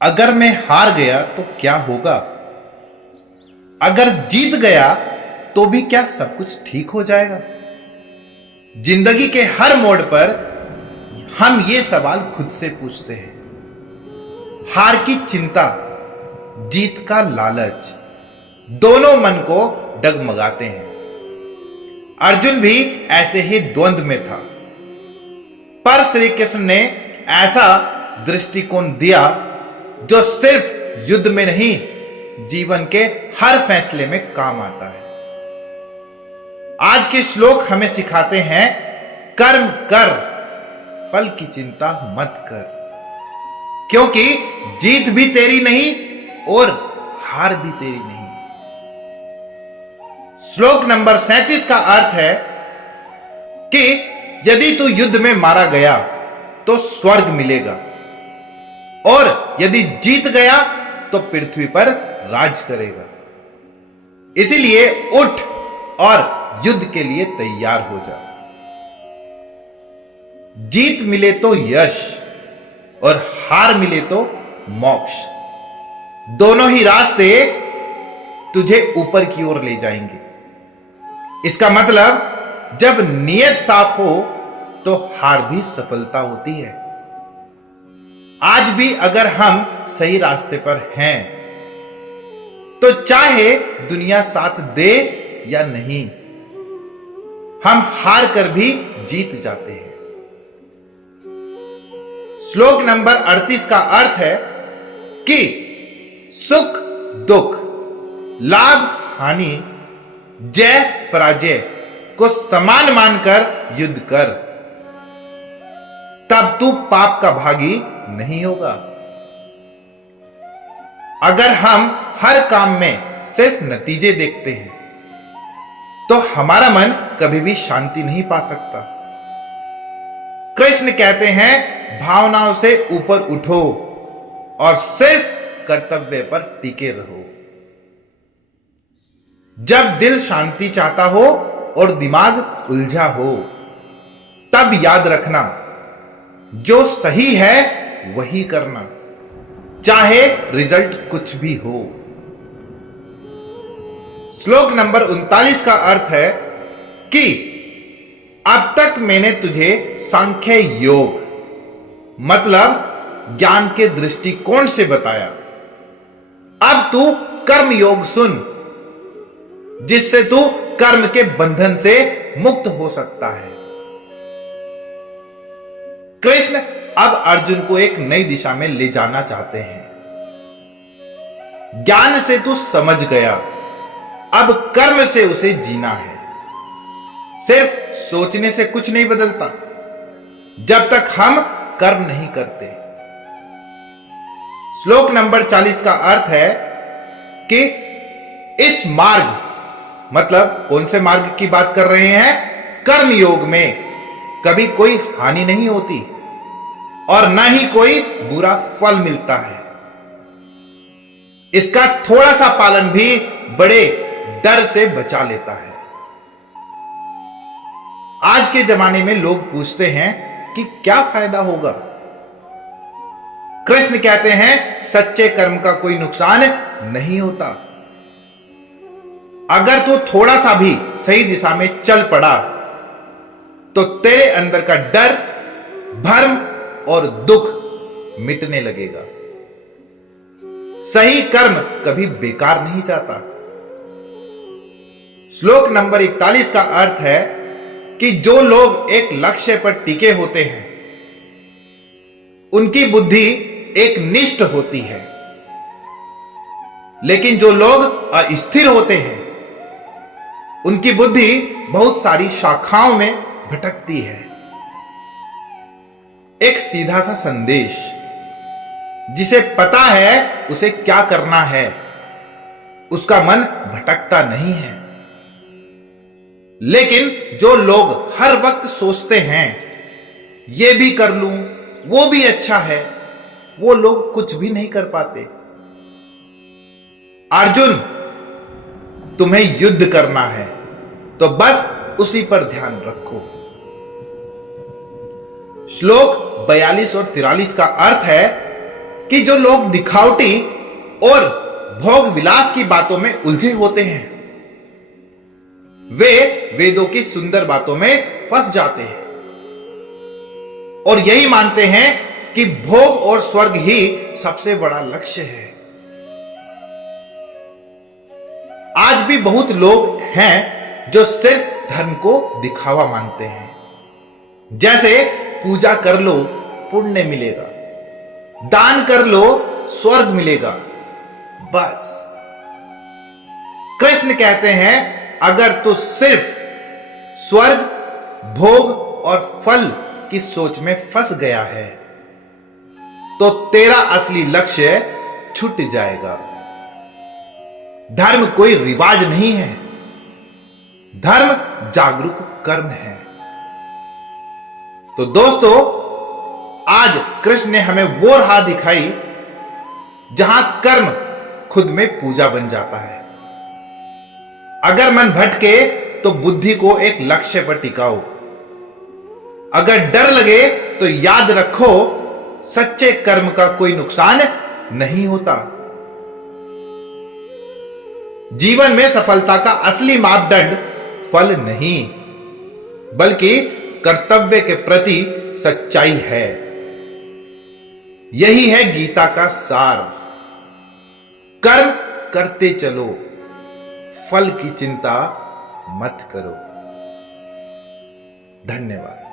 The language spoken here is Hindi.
अगर मैं हार गया तो क्या होगा? अगर जीत गया तो भी क्या सब कुछ ठीक हो जाएगा? जिंदगी के हर मोड़ पर हम ये सवाल खुद से पूछते हैं। हार की चिंता, जीत का लालच, दोनों मन को डगमगाते हैं। अर्जुन भी ऐसे ही द्वंद्व में था, पर श्री कृष्ण ने ऐसा दृष्टिकोण दिया जो सिर्फ युद्ध में नहीं, जीवन के हर फैसले में काम आता है। आज के श्लोक हमें सिखाते हैं, कर्म कर, फल की चिंता मत कर, क्योंकि जीत भी तेरी नहीं और हार भी तेरी नहीं। श्लोक नंबर 37 का अर्थ है कि यदि तू युद्ध में मारा गया तो स्वर्ग मिलेगा, और यदि जीत गया तो पृथ्वी पर राज करेगा। इसीलिए उठ और युद्ध के लिए तैयार हो जा। जीत मिले तो यश और हार मिले तो मोक्ष, दोनों ही रास्ते तुझे ऊपर की ओर ले जाएंगे। इसका मतलब जब नीयत साफ हो तो हार भी सफलता होती है। आज भी अगर हम सही रास्ते पर हैं तो चाहे दुनिया साथ दे या नहीं, हम हार कर भी जीत जाते हैं। श्लोक नंबर 38 का अर्थ है कि सुख दुख, लाभ हानि, जय पराजय को समान मानकर युद्ध कर, तब तू पाप का भागी नहीं होगा। अगर हम हर काम में सिर्फ नतीजे देखते हैं तो हमारा मन कभी भी शांति नहीं पा सकता। कृष्ण कहते हैं, भावनाओं से ऊपर उठो और सिर्फ कर्तव्य पर टिके रहो। जब दिल शांति चाहता हो और दिमाग उलझा हो, तब याद रखना, जो सही है वही करना, चाहे रिजल्ट कुछ भी हो। श्लोक नंबर 39 का अर्थ है कि अब तक मैंने तुझे सांख्य योग मतलब ज्ञान के दृष्टिकोण से बताया, अब तू कर्म योग सुन, जिससे तू कर्म के बंधन से मुक्त हो सकता है। कृष्ण अब अर्जुन को एक नई दिशा में ले जाना चाहते हैं। ज्ञान से तू समझ गया, अब कर्म से उसे जीना है। सिर्फ सोचने से कुछ नहीं बदलता जब तक हम कर्म नहीं करते। श्लोक नंबर 40 का अर्थ है कि इस मार्ग मतलब कौन से मार्ग की बात कर रहे हैं? कर्म योग में कभी कोई हानि नहीं होती और ना ही कोई बुरा फल मिलता है। इसका थोड़ा सा पालन भी बड़े डर से बचा लेता है। आज के जमाने में लोग पूछते हैं कि क्या फायदा होगा? कृष्ण कहते हैं, सच्चे कर्म का कोई नुकसान नहीं होता। अगर तू थोड़ा सा भी सही दिशा में चल पड़ा तो तेरे अंदर का डर, भ्रम और दुख मिटने लगेगा। सही कर्म कभी बेकार नहीं जाता। श्लोक नंबर 41 का अर्थ है कि जो लोग एक लक्ष्य पर टिके होते हैं, उनकी बुद्धि एक निष्ठ होती है, लेकिन जो लोग अस्थिर होते हैं, उनकी बुद्धि बहुत सारी शाखाओं में भटकती है। एक सीधा सा संदेश, जिसे पता है उसे क्या करना है, उसका मन भटकता नहीं है। लेकिन जो लोग हर वक्त सोचते हैं, ये भी कर लूं, वो भी अच्छा है, वो लोग कुछ भी नहीं कर पाते। अर्जुन, तुम्हें युद्ध करना है तो बस उसी पर ध्यान रखो। श्लोक 42 और 43 का अर्थ है कि जो लोग दिखावटी और भोग विलास की बातों में उलझे होते हैं वे वेदों की सुंदर बातों में फंस जाते हैं और यही मानते हैं कि भोग और स्वर्ग ही सबसे बड़ा लक्ष्य है। आज भी बहुत लोग हैं जो सिर्फ धर्म को दिखावा मानते हैं, जैसे पूजा कर लो पुण्य मिलेगा, दान कर लो स्वर्ग मिलेगा। बस कृष्ण कहते हैं अगर तू सिर्फ स्वर्ग, भोग और फल की सोच में फंस गया है तो तेरा असली लक्ष्य छूट जाएगा। धर्म कोई रिवाज नहीं है, धर्म जागरूक कर्म है। तो दोस्तों, आज कृष्ण ने हमें वो राह दिखाई जहां कर्म खुद में पूजा बन जाता है। अगर मन भटके तो बुद्धि को एक लक्ष्य पर टिकाओ। अगर डर लगे तो याद रखो सच्चे कर्म का कोई नुकसान नहीं होता। जीवन में सफलता का असली मापदंड फल नहीं बल्कि कर्तव्य के प्रति सच्चाई है। यही है गीता का सार। कर्म करते चलो, फल की चिंता मत करो। धन्यवाद।